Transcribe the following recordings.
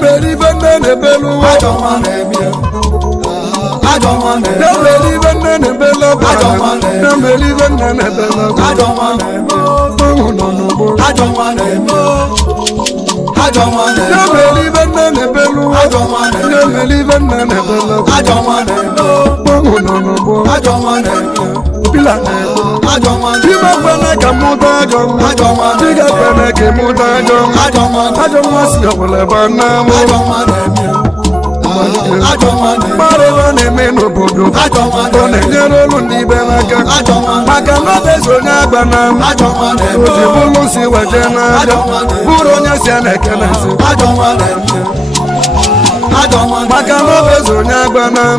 meri banana belu. I don't want I don't want it. No meri banana belu. I don't want it. No meri banana belu. I don't want it. I don't want it. I don't want it. No meri banana belu. I don't want it. No meri banana belu. I don't want it. I don't want it. I don't want it. I don't want it. I don't want it. I don't want it. I don't want it.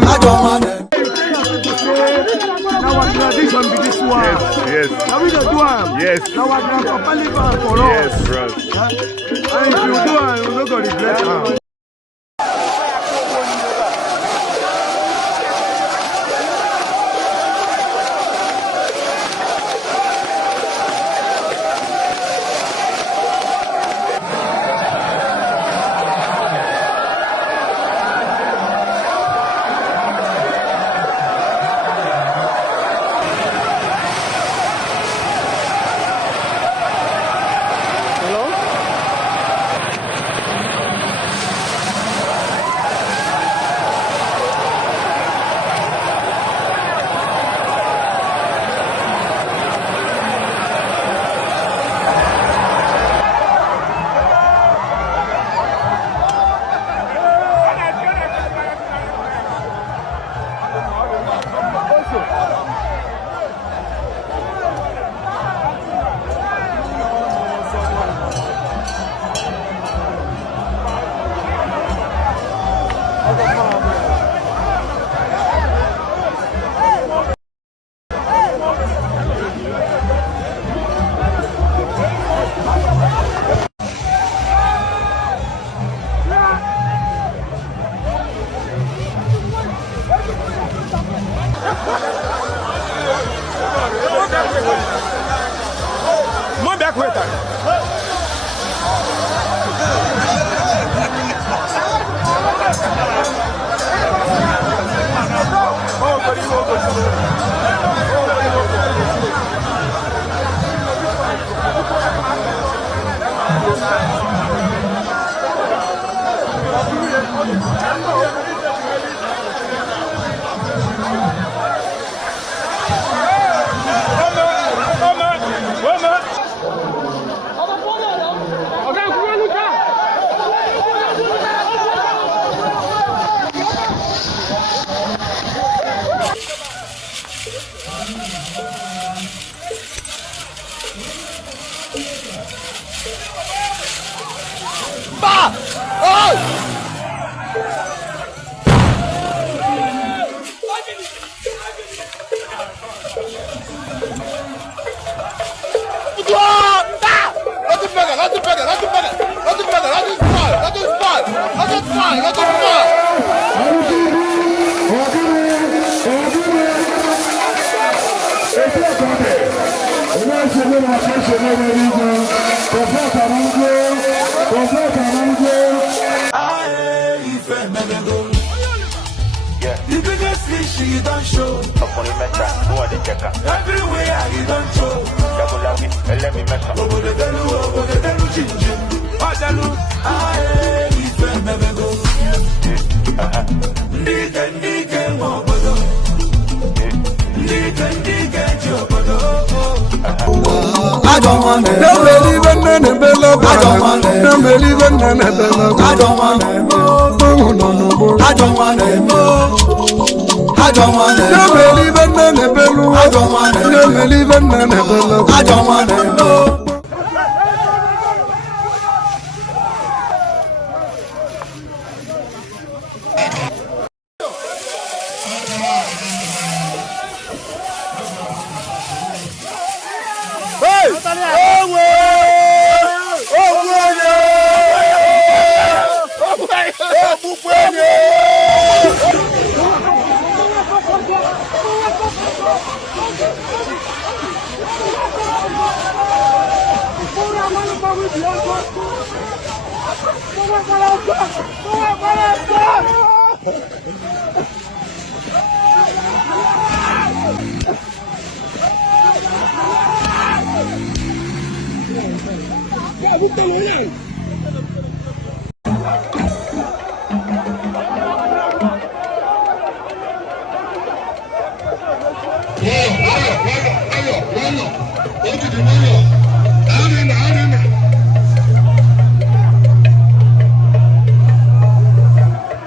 I don't want it. Our tradition be this one. Yes. Now we don't do them. Yes. Now our grandpapa live for us. Yes, bro. And if you do it, you don't go regret it. The biggest fish you don't show. Everywhere you don't show. I don't want it. Don't believe in the bello. I don't want it. Don't believe in the bello. I don't want it. I don't want it. I don't want it. Don't believe in the bello. I don't want it. Don't believe in the bello. I don't want it. Vamos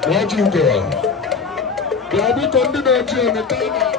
Watching girl. Gabi Kondi Nachi and the